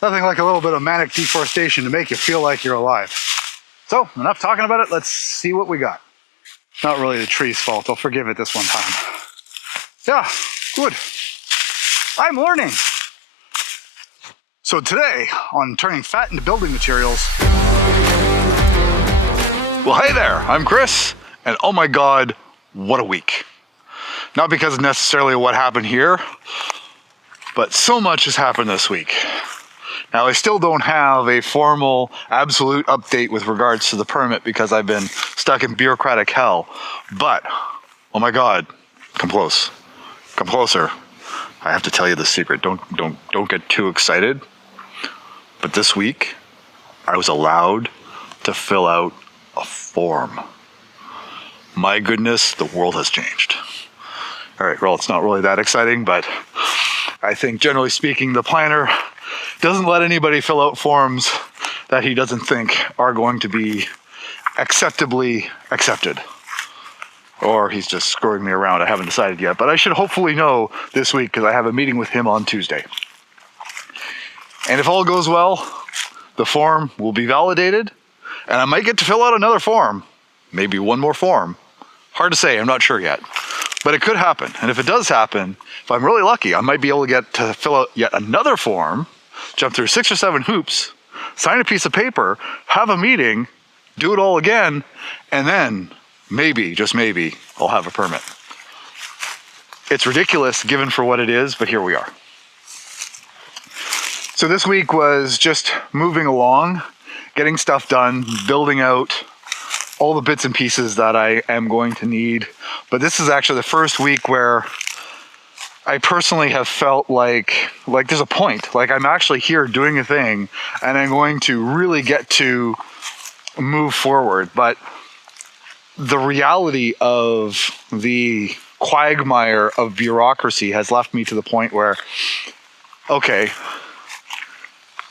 Nothing like a little bit of manic deforestation to make you feel like you're alive. So, enough talking about it. Let's see what we got. Not really the tree's fault. I'll forgive it this one time. Yeah, good. I'm learning. So today, on turning fat into building materials... Well, hey there, I'm Chris, and oh my God, what a week. Not because necessarily what happened here, but so much has happened this week. Now, I still don't have a formal, absolute update with regards to the permit because I've been stuck in bureaucratic hell. But, oh my God, come close. Come closer. I have to tell you the secret. Don't get too excited. But this week, I was allowed to fill out a form. My goodness, the world has changed. All right, well, it's not really that exciting, but I think generally speaking, the planner doesn't let anybody fill out forms that he doesn't think are going to be acceptably accepted. Or he's just screwing me around. I haven't decided yet, but I should hopefully know this week because I have a meeting with him on Tuesday. And if all goes well, the form will be validated, and I might get to fill out another form. Maybe one more form. Hard to say, I'm not sure yet. But it could happen. And if it does happen, if I'm really lucky, I might be able to get to fill out yet another form, jump through 6 or 7 hoops, sign a piece of paper, have a meeting, do it all again, and then maybe, just maybe, I'll have a permit. It's ridiculous given for what it is, but here we are. So this week was just moving along, getting stuff done, building out all the bits and pieces that I am going to need. But this is actually the first week where I personally have felt like there's a point. Like I'm actually here doing a thing and I'm going to really get to move forward. But the reality of the quagmire of bureaucracy has left me to the point where, okay,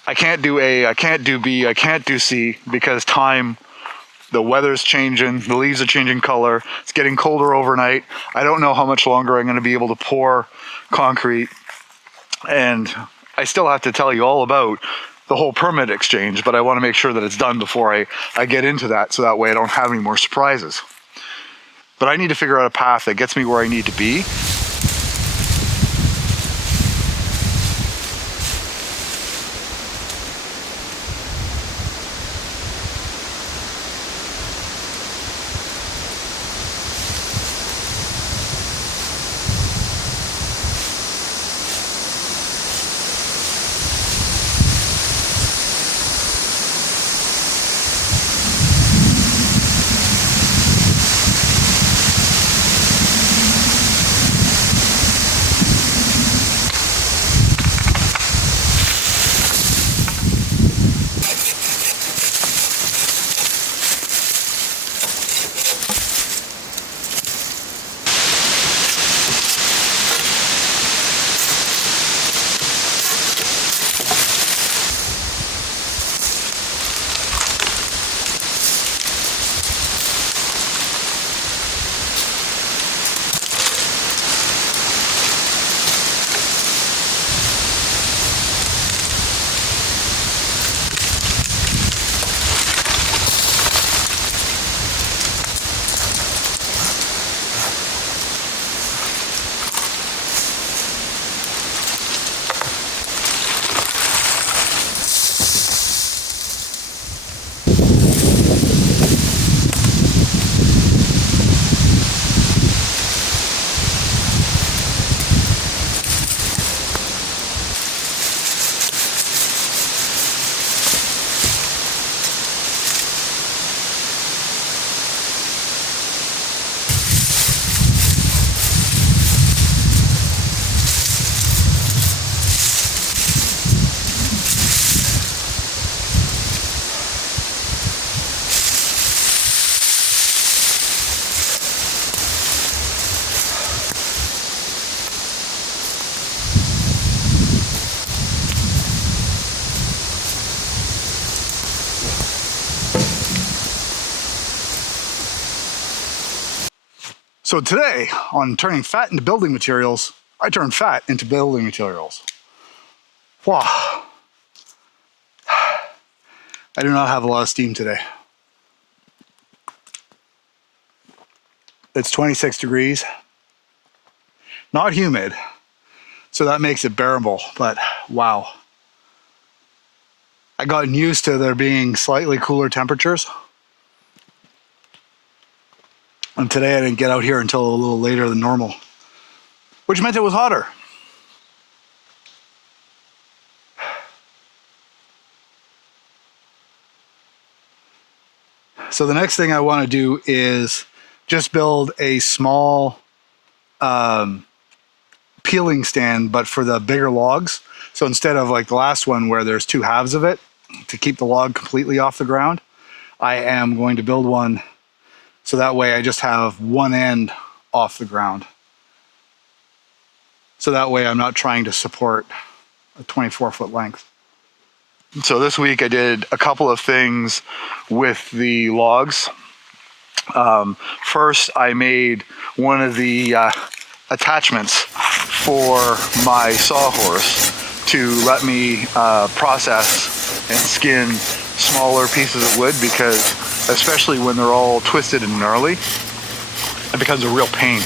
I can't do A, I can't do B, I can't do C because the weather's changing, the leaves are changing color, it's getting colder overnight. I don't know how much longer I'm going to be able to pour concrete. And I still have to tell you all about the whole permit exchange, but I want to make sure that it's done before I get into that, so that way I don't have any more surprises. But I need to figure out a path that gets me where I need to be. So today, on turning fat into building materials, I turned fat into building materials. Wow. I do not have a lot of steam today. It's 26 degrees, not humid, so that makes it bearable, but wow. I gotten used to there being slightly cooler temperatures. And today I didn't get out here until a little later than normal, which meant it was hotter. So the next thing I want to do is just build a small peeling stand, but for the bigger logs. So instead of like the last one where there's two halves of it to keep the log completely off the ground, I am going to build one so that way I just have one end off the ground. So that way I'm not trying to support a 24-foot length. So this week I did a couple of things with the logs. First, I made one of the attachments for my sawhorse to let me process and skin smaller pieces of wood, because especially when they're all twisted and gnarly, it becomes a real pain.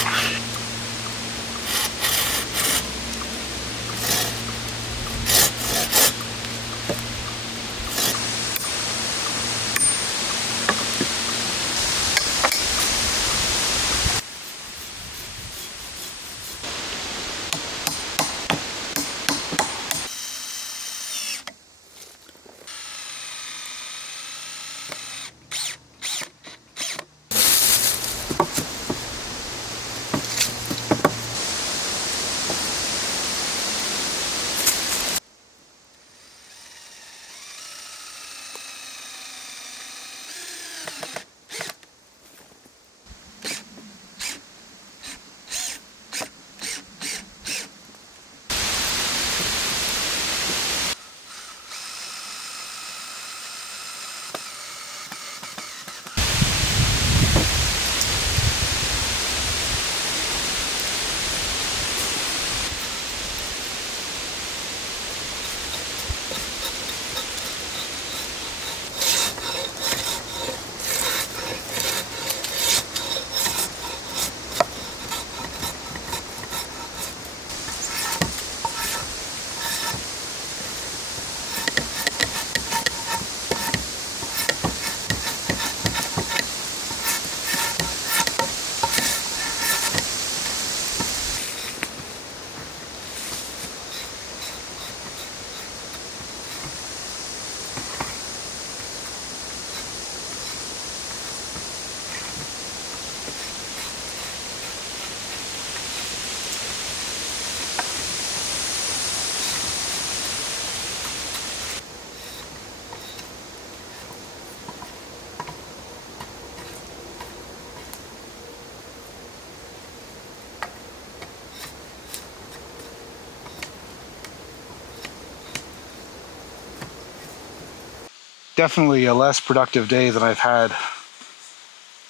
Definitely a less productive day than I've had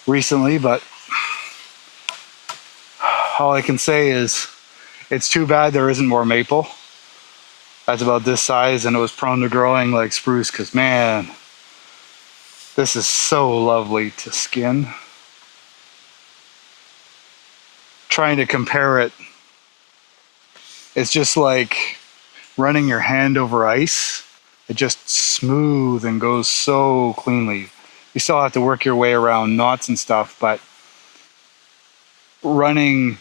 recently, but all I can say is it's too bad there isn't more maple. That's about this size and it was prone to growing like spruce, because man, this is so lovely to skin. Trying to compare it, it's just like running your hand over ice. It just smooth and goes so cleanly. You still have to work your way around knots and stuff, but running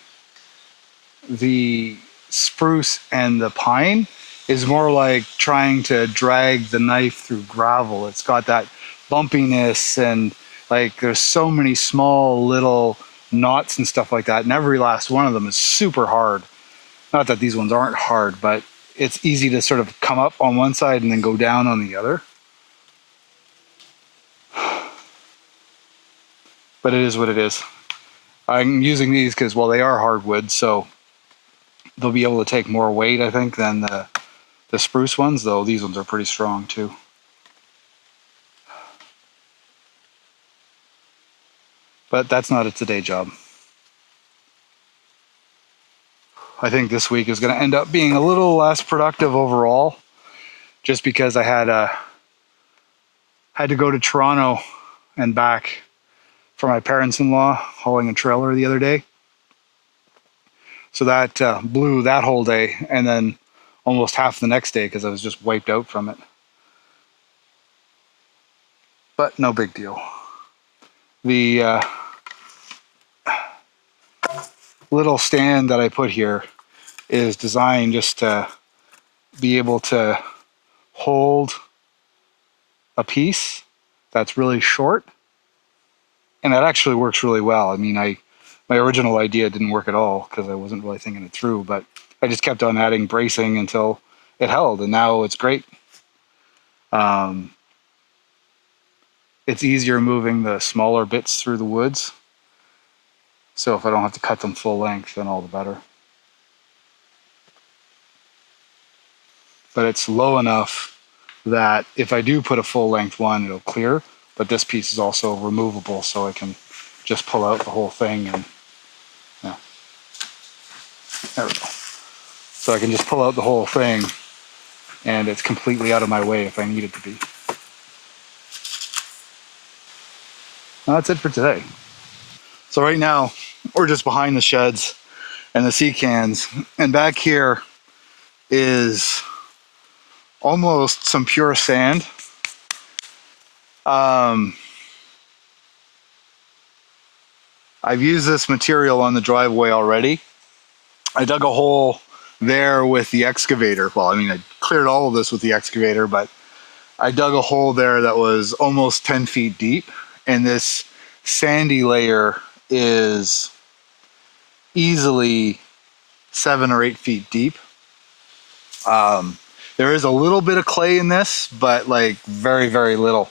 the spruce and the pine is more like trying to drag the knife through gravel. It's got that bumpiness, and like there's so many small little knots and stuff like that, and every last one of them is super hard. Not that these ones aren't hard, but it's easy to sort of come up on one side and then go down on the other. But it is what it is. I'm using these because, well, they are hardwood, so they'll be able to take more weight, I think, than the spruce ones, though these ones are pretty strong too. But that's not a today job. I think this week is going to end up being a little less productive overall, just because I had Had to go to Toronto and back for my parents-in-law hauling a trailer the other day. So that blew that whole day, and then almost half the next day because I was just wiped out from it. But no big deal. The little stand that I put here is designed just to be able to hold a piece that's really short, and that actually works really well. I mean, my original idea didn't work at all because I wasn't really thinking it through, but I just kept on adding bracing until it held, and now it's great. It's easier moving the smaller bits through the woods, so if I don't have to cut them full length, then all the better. But it's low enough that if I do put a full length one, it'll clear, but this piece is also removable, so I can just pull out the whole thing, and yeah, there we go. So I can just pull out the whole thing, and it's completely out of my way if I need it to be. Well, that's it for today. So right now, we're just behind the sheds and the sea cans, and back here is almost some pure sand. I've used this material on the driveway already. I dug a hole there with the excavator. Well, I mean, I cleared all of this with the excavator, but I dug a hole there that was almost 10 feet deep, and this sandy layer is easily 7 or 8 feet deep. There is a little bit of clay in this, but like very, very little.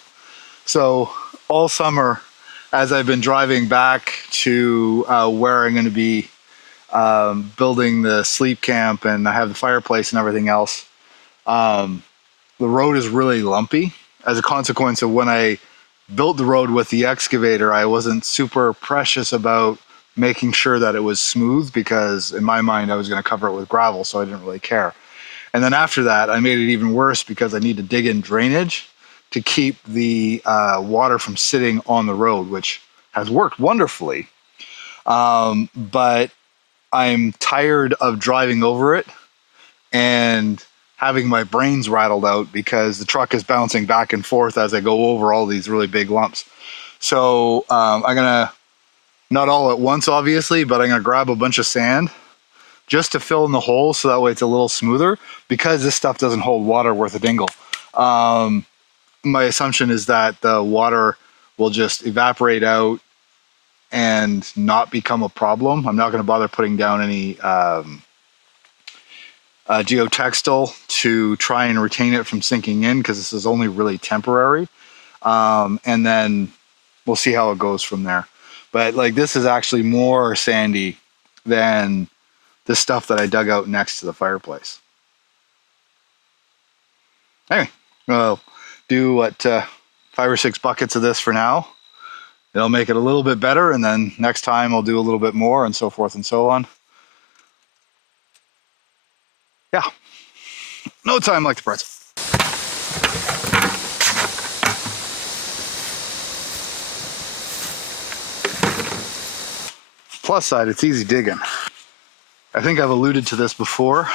So all summer, as I've been driving back to where I'm going to be building the sleep camp, and I have the fireplace and everything else, the road is really lumpy. As a consequence of when I built the road with the excavator, I wasn't super precious about making sure that it was smooth, because in my mind I was going to cover it with gravel, so I didn't really care. And then after that, I made it even worse because I need to dig in drainage to keep the water from sitting on the road, which has worked wonderfully. But I'm tired of driving over it and having my brains rattled out because the truck is bouncing back and forth as I go over all these really big lumps. So I'm gonna, not all at once obviously, but I'm gonna grab a bunch of sand just to fill in the holes so that way it's a little smoother, because this stuff doesn't hold water worth a dingle. My assumption is that the water will just evaporate out and not become a problem. I'm not going to bother putting down any geotextile to try and retain it from sinking in, because this is only really temporary. And then we'll see how it goes from there. But like, this is actually more sandy than the stuff that I dug out next to the fireplace. Anyway, I'll do what 5 or 6 buckets of this for now. It'll make it a little bit better, and then next time I'll do a little bit more, and so forth and so on. Yeah, no time like the present. Plus side, it's easy digging. I think I've alluded to this before,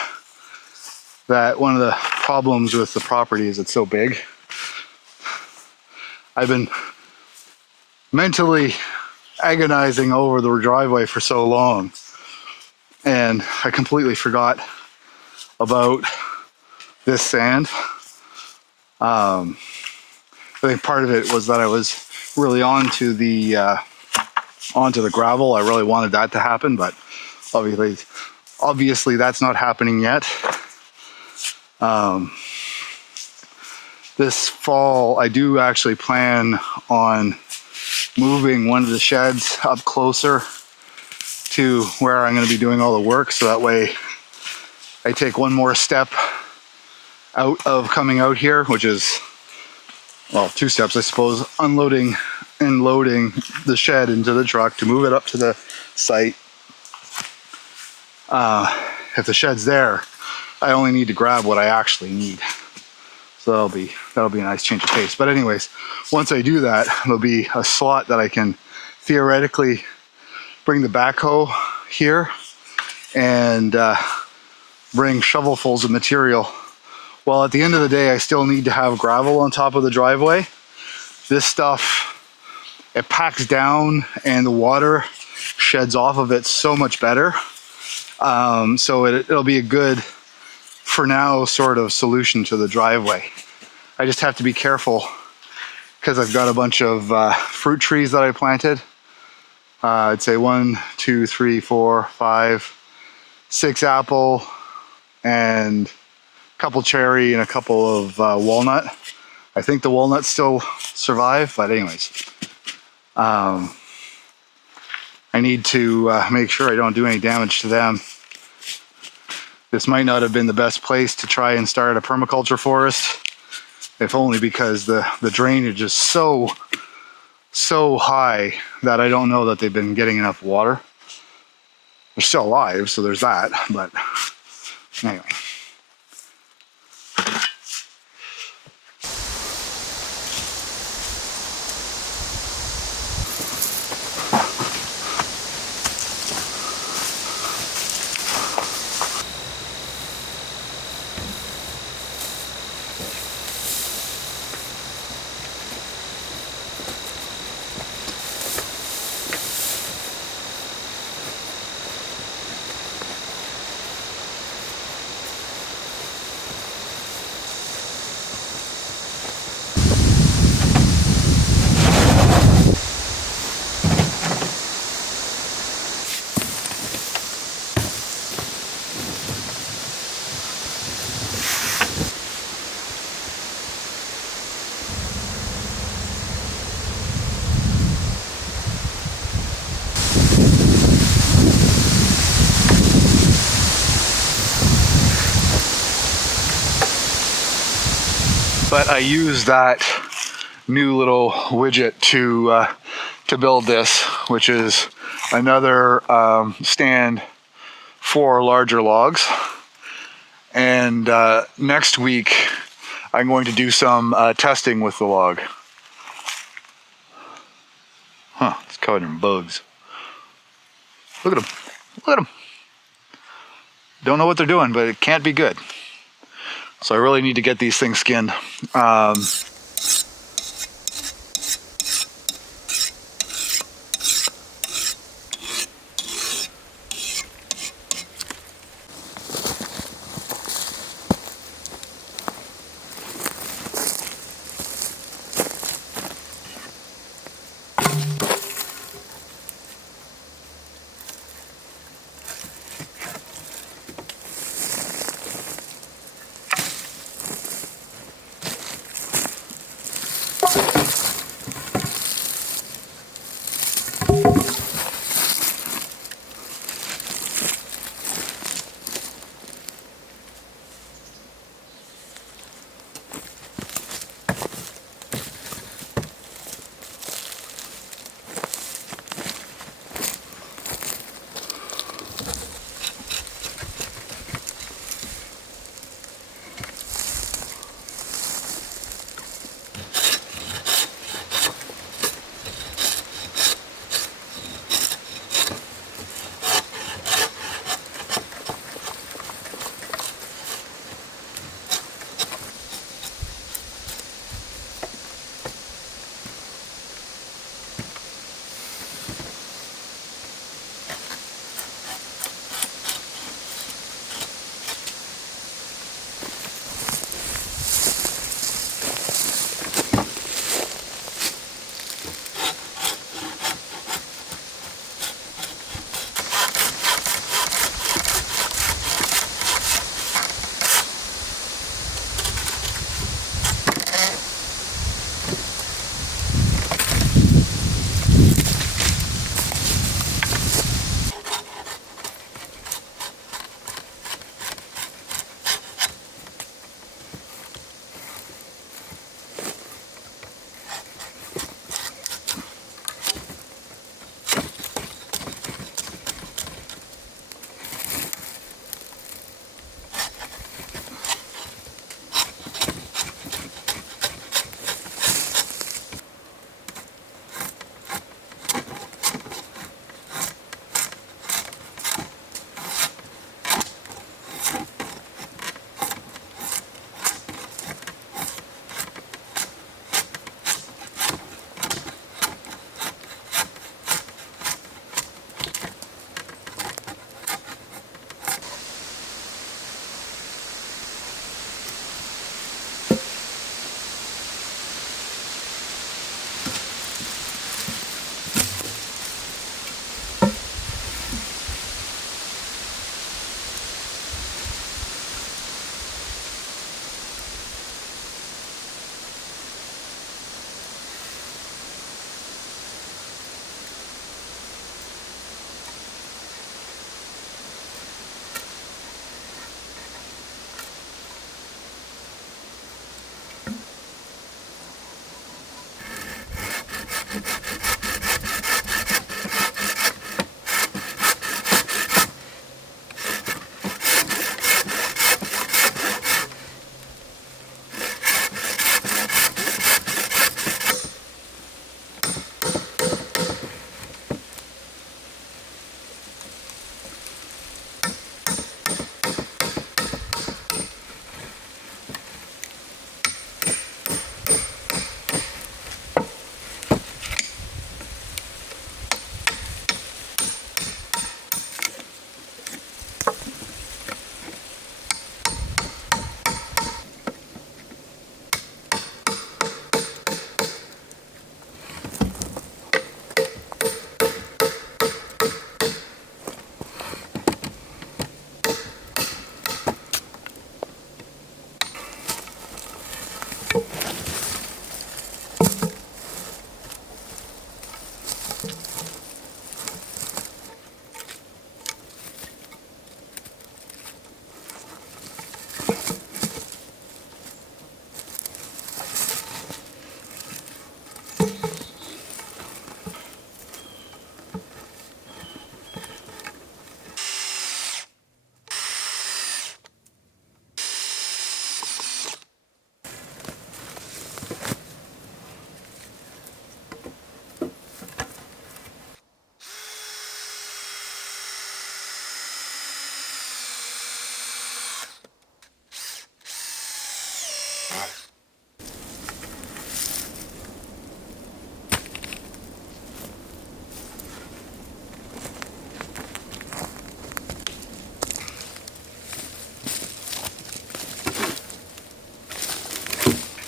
that one of the problems with the property is it's so big. I've been mentally agonizing over the driveway for so long, and I completely forgot about this sand. I think part of it was that I was really onto the gravel. I really wanted that to happen, but obviously that's not happening yet. This fall, I do actually plan on moving one of the sheds up closer to where I'm going to be doing all the work, so that way I take one more step out of coming out here, which is, well, 2 steps, I suppose: unloading and loading the shed into the truck to move it up to the site. If the shed's there, I only need to grab what I actually need. So that'll be a nice change of pace. But anyways, once I do that, there'll be a slot that I can theoretically bring the backhoe here and bring shovelfuls of material. Well, at the end of the day, I still need to have gravel on top of the driveway. This stuff, it packs down and the water sheds off of it so much better. So it'll be a good, for now, sort of solution to the driveway. I just have to be careful because I've got a bunch of fruit trees that I planted. I'd say 1, 2, 3, 4, 5, 6 apple and a couple cherry and a couple of walnut. I think the walnuts still survive, but anyways. I need to make sure I don't do any damage to them. This might not have been the best place to try and start a permaculture forest, if only because the drainage is so high that I don't know that they've been getting enough water. They're still alive, so there's that, but anyway. But I used that new little widget to build this, which is another stand for larger logs. And next week, I'm going to do some testing with the log. Huh, it's covered in bugs. Look at them. Look at them. Don't know what they're doing, but it can't be good. So I really need to get these things skinned.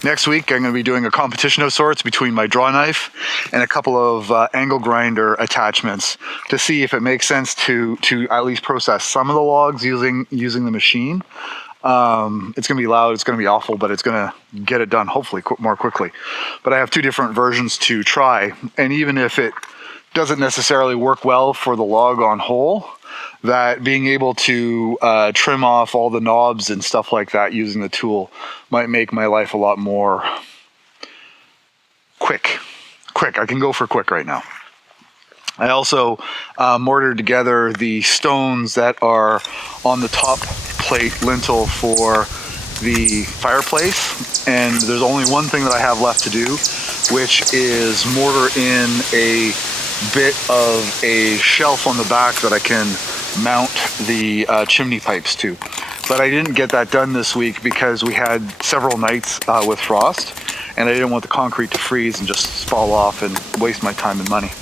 Next week, I'm going to be doing a competition of sorts between my draw knife and a couple of angle grinder attachments to see if it makes sense to at least process some of the logs using the machine. It's going to be loud, it's going to be awful, but it's going to get it done hopefully more quickly. But I have two different versions to try, and even if it doesn't necessarily work well for the log on whole, that being able to trim off all the knobs and stuff like that using the tool might make my life a lot more quick. I can go for quick right now. I also mortared together the stones that are on the top plate lintel for the fireplace, and there's only one thing that I have left to do, which is mortar in a bit of a shelf on the back that I can mount the chimney pipes to. But I didn't get that done this week because we had several nights with frost, and I didn't want the concrete to freeze and just fall off and waste my time and money.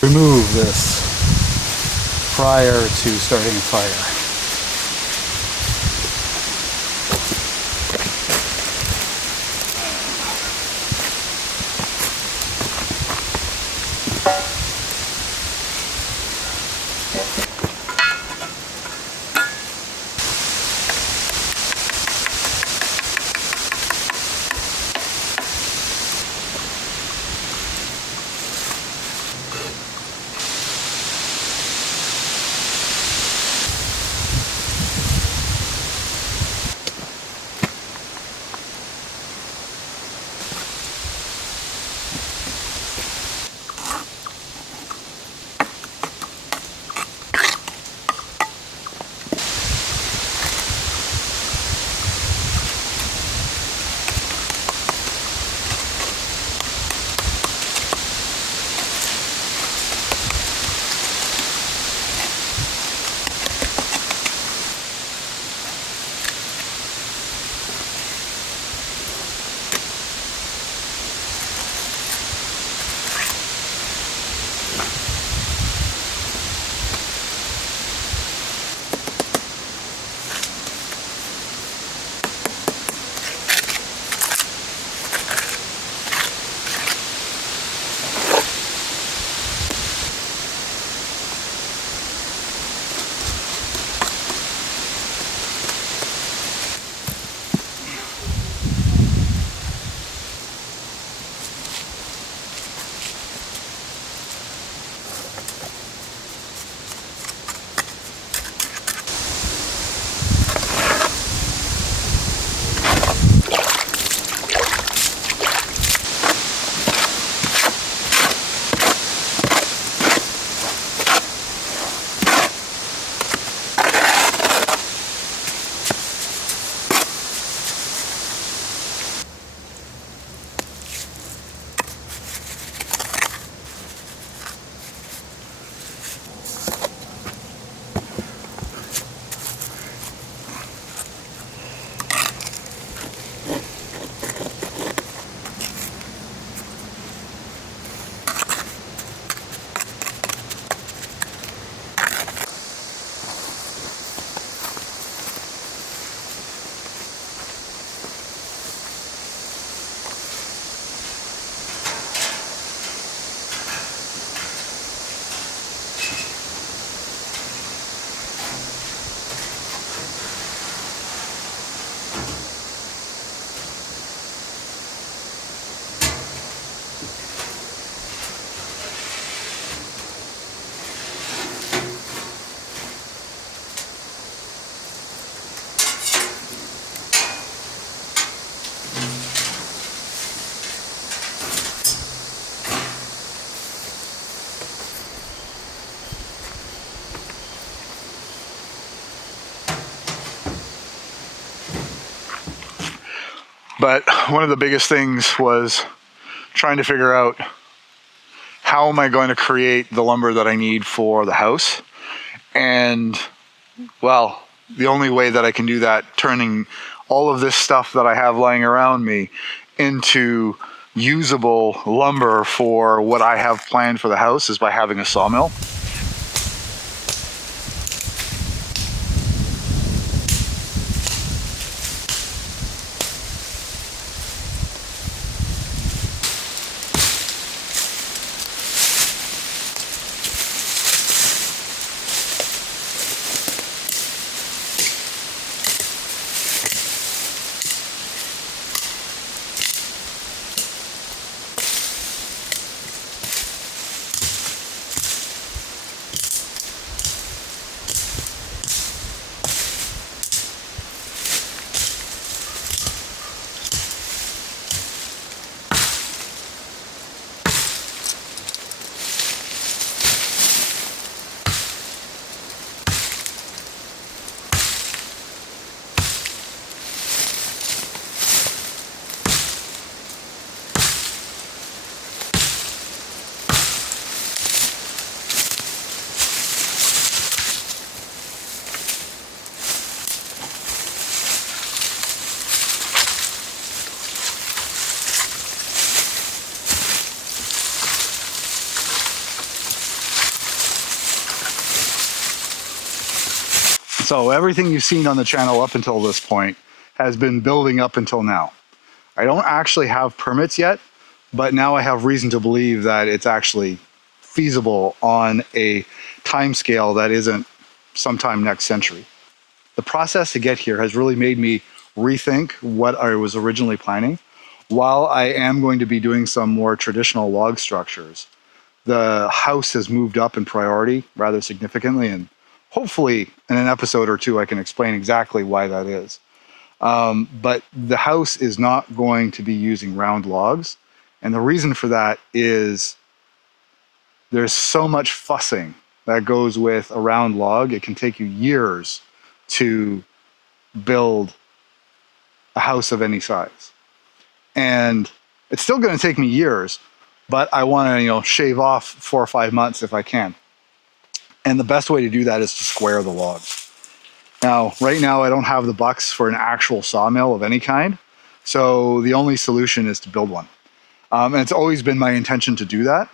Remove this prior to starting a fire. But one of the biggest things was trying to figure out how am I going to create the lumber that I need for the house. And, well, the only way that I can do that, turning all of this stuff that I have lying around me into usable lumber for what I have planned for the house, is by having a sawmill. So everything you've seen on the channel up until this point has been building up until now. I don't actually have permits yet, but now I have reason to believe that it's actually feasible on a time scale that isn't sometime next century. The process to get here has really made me rethink what I was originally planning. While I am going to be doing some more traditional log structures, the house has moved up in priority rather significantly, and hopefully in an episode or two I can explain exactly why that is. But the house is not going to be using round logs, and the reason for that is there's so much fussing that goes with a round log. It can take you years to build a house of any size, and it's still going to take me years, but I want to shave off 4 or 5 months if I can. And the best way to do that is to square the logs. Now, right now, I don't have the bucks for an actual sawmill of any kind, so the only solution is to build one. And it's always been my intention to do that.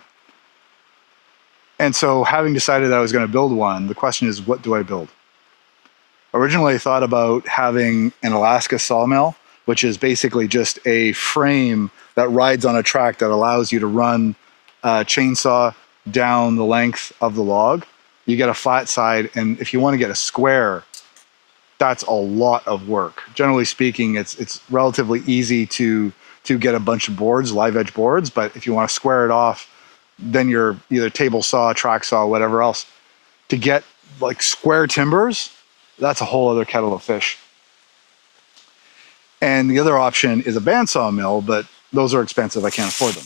And so having decided that I was going to build one, the question is, what do I build? Originally, I thought about having an Alaska sawmill, which is basically just a frame that rides on a track that allows you to run a chainsaw down the length of the log. You get a flat side, and if you want to get a square, that's a lot of work. Generally speaking, it's relatively easy to get a bunch of boards, live edge boards, but if you want to square it off, then you're either table saw, track saw, whatever else. To get like square timbers, that's a whole other kettle of fish. And the other option is a bandsaw mill, but those are expensive. I can't afford them.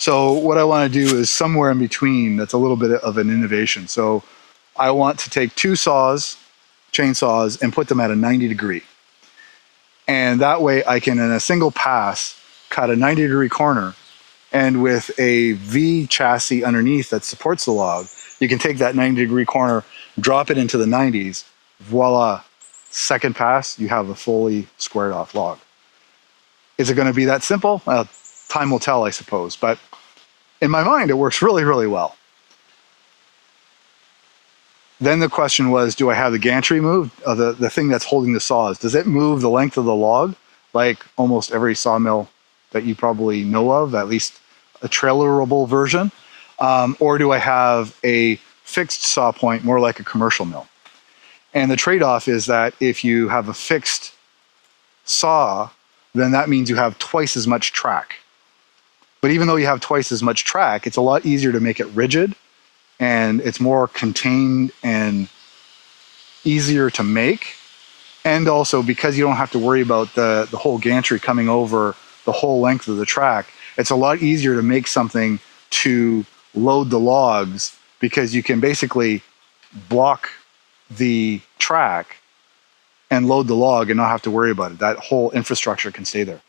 So what I want to do is somewhere in between that's a little bit of an innovation. So I want to take 2 chainsaws, and put them at a 90 degree. And that way I can, in a single pass, cut a 90 degree corner. And with a V chassis underneath that supports the log, you can take that 90 degree corner, drop it into the 90s, voila, second pass, you have a fully squared off log. Is it going to be that simple? Time will tell, I suppose. But in my mind, it works really, really well. Then the question was, do I have the gantry moved? The thing that's holding the saws, does it move the length of the log like almost every sawmill that you probably know of, at least a trailerable version? Or do I have a fixed saw point, more like a commercial mill? And the trade-off is that if you have a fixed saw, then that means you have twice as much track. But even though you have twice as much track, it's a lot easier to make it rigid, and it's more contained and easier to make. And also, because you don't have to worry about the whole gantry coming over the whole length of the track, it's a lot easier to make something to load the logs, because you can basically block the track and load the log and not have to worry about it. That whole infrastructure can stay there.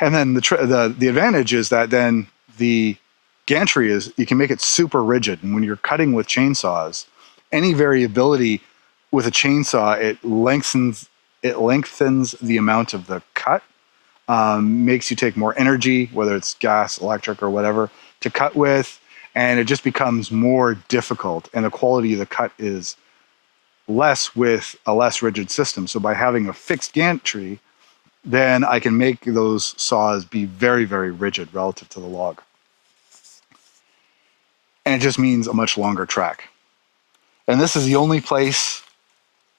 And then the advantage is that then the gantry is, you can make it super rigid. And when you're cutting with chainsaws, any variability with a chainsaw, it lengthens the amount of the cut, makes you take more energy, whether it's gas, electric, or whatever, to cut with, and it just becomes more difficult, and the quality of the cut is less with a less rigid system. So by having a fixed gantry, then I can make those saws be very, very rigid relative to the log. And it just means a much longer track. And this is the only place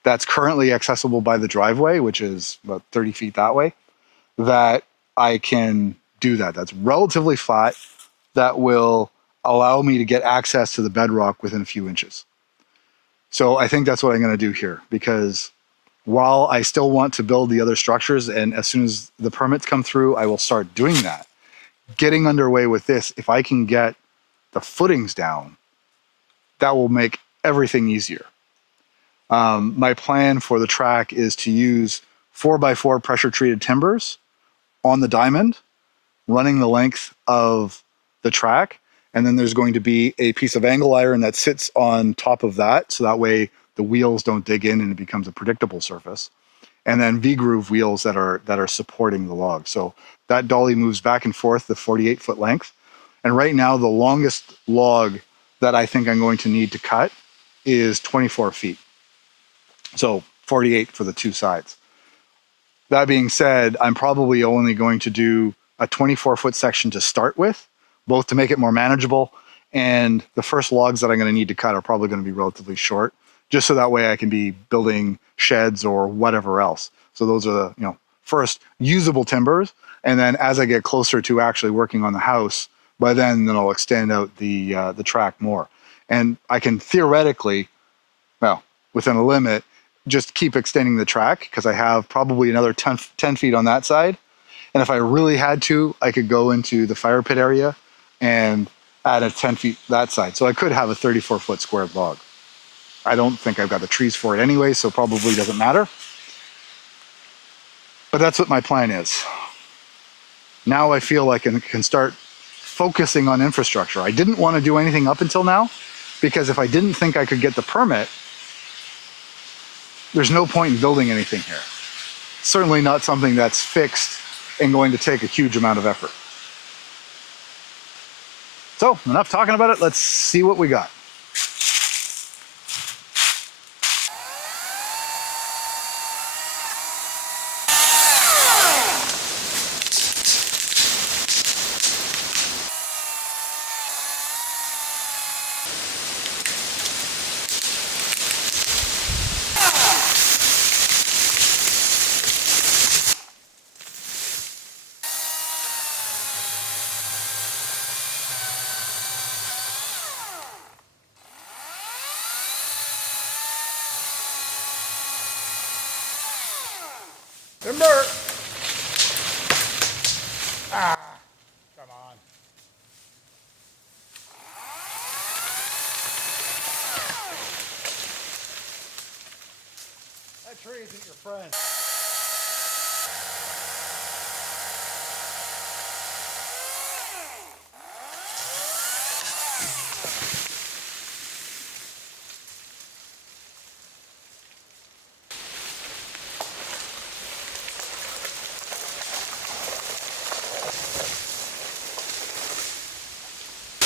that's currently accessible by the driveway, which is about 30 feet that way, that I can do that. That's relatively flat, that will allow me to get access to the bedrock within a few inches. So I think that's what I'm going to do here, because while I still want to build the other structures, and as soon as the permits come through, I will start doing that. Getting underway with this, if I can get the footings down, that will make everything easier. My plan for the track is to use 4x4 pressure treated timbers on the diamond, running the length of the track. And then there's going to be a piece of angle iron that sits on top of that, so that way the wheels don't dig in and it becomes a predictable surface. And then V-groove wheels that are supporting the log. So that dolly moves back and forth the 48-foot length. And right now, the longest log that I think I'm going to need to cut is 24 feet. So 48 for the two sides. That being said, I'm probably only going to do a 24-foot section to start with, both to make it more manageable, and the first logs that I'm going to need to cut are probably going to be relatively short, just so that way I can be building sheds or whatever else. So those are the, first usable timbers, and then as I get closer to actually working on the house, by then I'll extend out the track more, and I can theoretically, well, within a limit, just keep extending the track because I have probably another 10 feet on that side. And if I really had to, I could go into the fire pit area and add a 10 feet that side. So I could have a 34-foot squared log. I don't think I've got the trees for it anyway, so probably doesn't matter. But that's what my plan is. Now I feel like I can start focusing on infrastructure. I didn't want to do anything up until now because if I didn't think I could get the permit, there's no point in building anything here. Certainly not something that's fixed and going to take a huge amount of effort. So, enough talking about it. Let's see what we got. Timber! Ah, come on. That tree isn't your friend.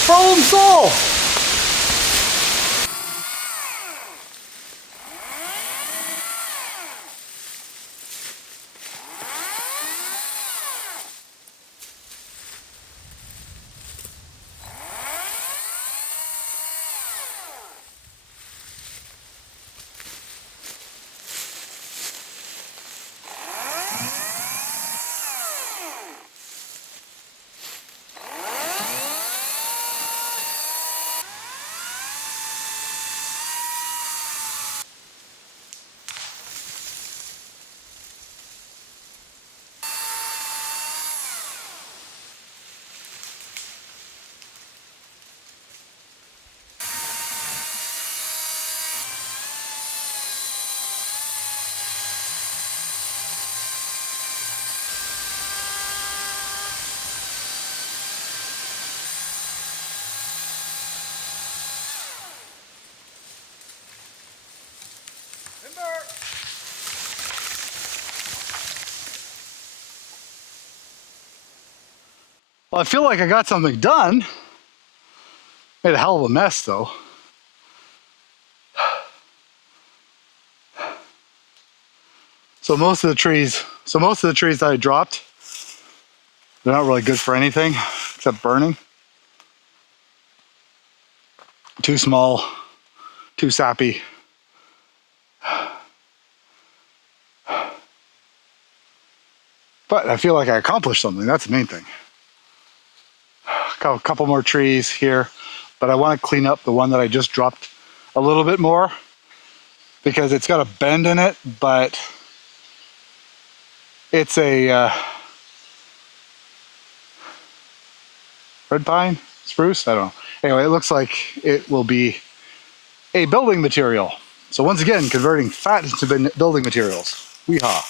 Problem solved! Well, I feel like I got something done. Made a hell of a mess, though. So most of the trees that I dropped, they're not really good for anything except burning. Too small, too sappy. But I feel like I accomplished something. That's the main thing. A couple more trees here, but I want to clean up the one that I just dropped a little bit more because it's got a bend in it, but it's a red pine, spruce, I don't know. Anyway, it looks like it will be a building material. So once again, converting fat into building materials. Wee-haw.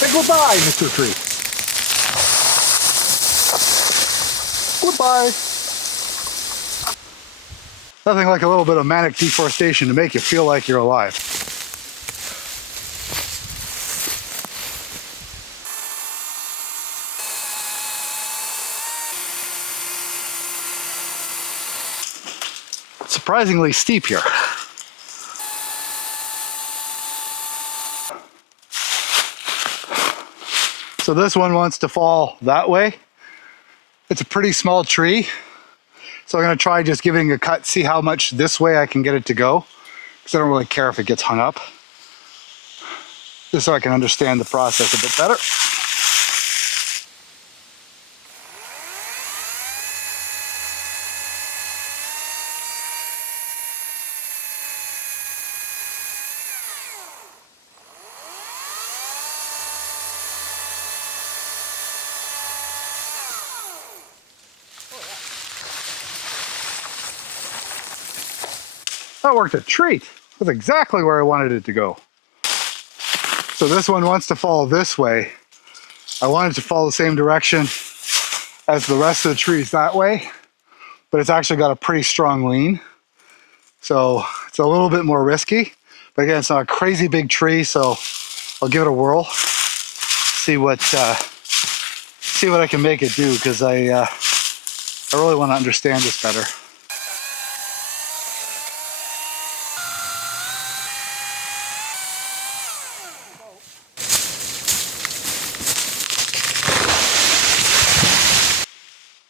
Say goodbye, Mr. Tree. Bye. Nothing like a little bit of manic deforestation to make you feel like you're alive. Surprisingly steep here. So this one wants to fall that way. It's a pretty small tree. So I'm gonna try just giving it a cut, see how much this way I can get it to go. Because I don't really care if it gets hung up. Just so I can understand the process a bit better. That worked a treat. That's exactly where I wanted it to go. So this one wants to fall this way. I want it to fall the same direction as the rest of the trees that way, but it's actually got a pretty strong lean. So it's a little bit more risky, but again, it's not a crazy big tree, so I'll give it a whirl. See what I can make it do, because I really want to understand this better.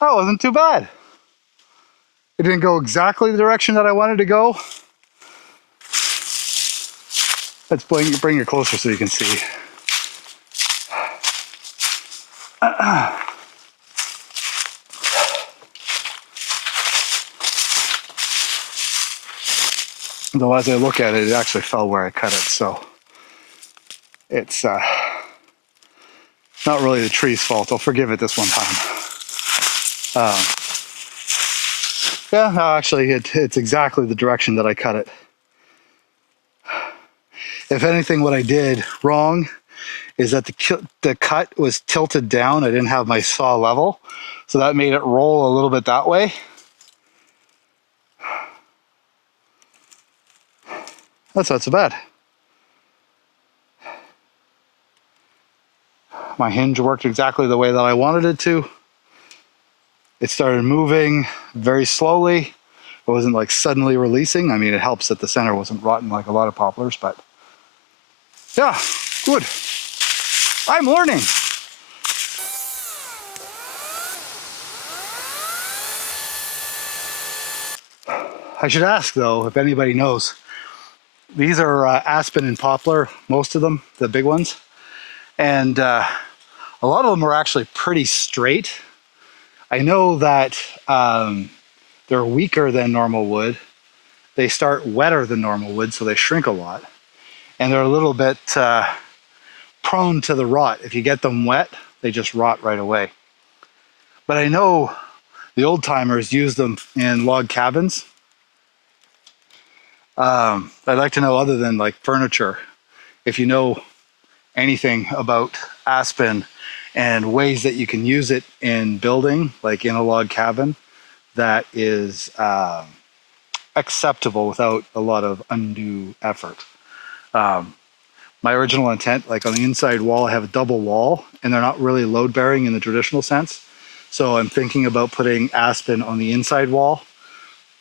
That wasn't too bad. It didn't go exactly the direction that I wanted to go. Let's bring it closer so you can see. Though as I look at it, it actually fell where I cut it, so it's not really the tree's fault. I'll forgive it this one time. Yeah, no, actually, it's exactly the direction that I cut it. If anything, what I did wrong is that the cut was tilted down. I didn't have my saw level, so that made it roll a little bit that way. That's not so bad. My hinge worked exactly the way that I wanted it to. It started moving very slowly. It wasn't like suddenly releasing. I mean, it helps that the center wasn't rotten like a lot of poplars, but yeah, good. I'm learning. I should ask though, if anybody knows. These are aspen and poplar, most of them, the big ones. And a lot of them are actually pretty straight. I know that they're weaker than normal wood. They start wetter than normal wood, so they shrink a lot. And they're a little bit prone to the rot. If you get them wet, they just rot right away. But I know the old timers used them in log cabins. I'd like to know, other than like furniture, if you know anything about aspen and ways that you can use it in building, like in a log cabin, that is acceptable without a lot of undue effort. My original intent, like on the inside wall, I have a double wall, and they're not really load bearing in the traditional sense. So I'm thinking about putting aspen on the inside wall,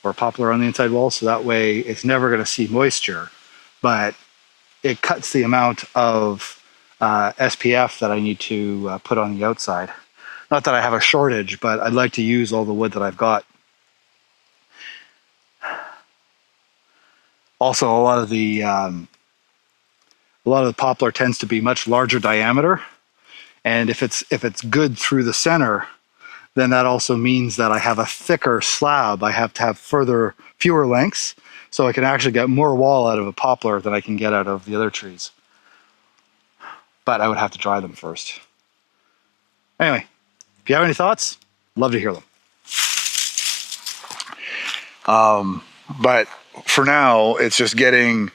or poplar on the inside wall, so that way it's never going to see moisture, but it cuts the amount of SPF that I need to put on the outside. Not that I have a shortage, but I'd like to use all the wood that I've got. Also, a lot of the poplar tends to be much larger diameter, and if it's good through the center, then that also means that I have a thicker slab. I have to have fewer lengths, so I can actually get more wall out of a poplar than I can get out of the other trees. But I would have to dry them first. Anyway, if you have any thoughts, love to hear them. But for now, it's just getting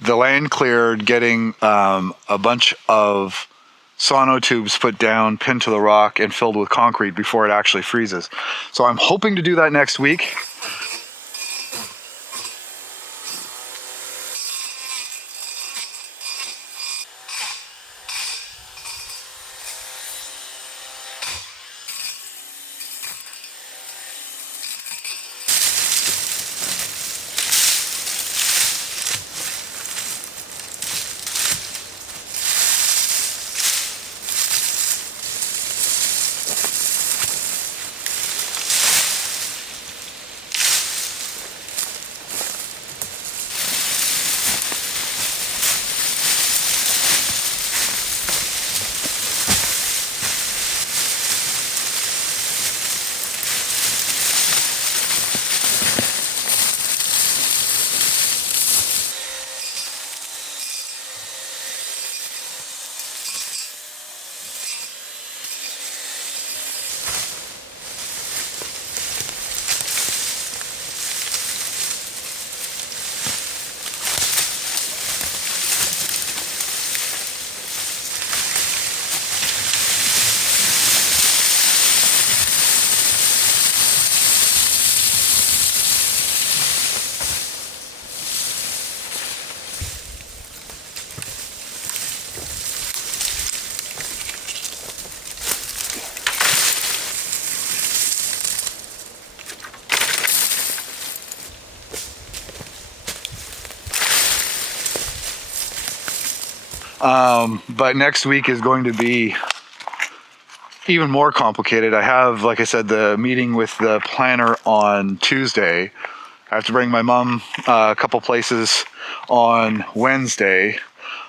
the land cleared, getting a bunch of sono tubes put down, pinned to the rock, and filled with concrete before it actually freezes. So I'm hoping to do that next week. But next week is going to be even more complicated. I have, like I said, the meeting with the planner on Tuesday. I have to bring my mom a couple places on Wednesday.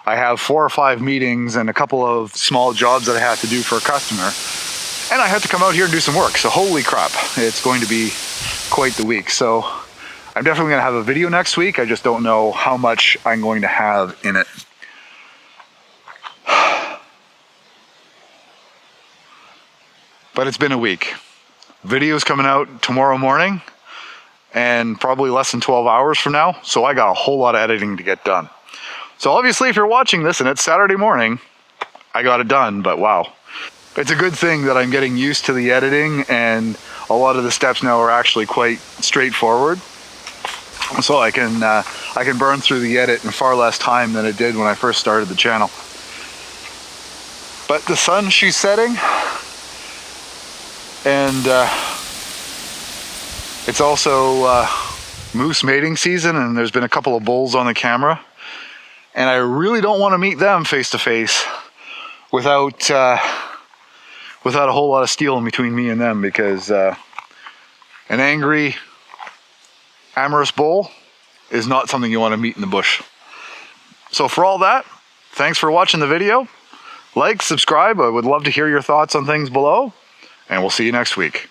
I have 4 or 5 meetings and a couple of small jobs that I have to do for a customer. And I have to come out here and do some work. So holy crap, it's going to be quite the week. So I'm definitely going to have a video next week. I just don't know how much I'm going to have in it. But it's been a week. Video's coming out tomorrow morning and probably less than 12 hours from now. So I got a whole lot of editing to get done. So obviously if you're watching this and it's Saturday morning, I got it done, but wow. It's a good thing that I'm getting used to the editing and a lot of the steps now are actually quite straightforward. So I can burn through the edit in far less time than it did when I first started the channel. But the sun, she's setting. And it's also moose mating season, and there's been a couple of bulls on the camera. And I really don't want to meet them face to face without a whole lot of steel in between me and them, because an angry, amorous bull is not something you want to meet in the bush. So for all that, thanks for watching the video. Like, subscribe. I would love to hear your thoughts on things below. And we'll see you next week.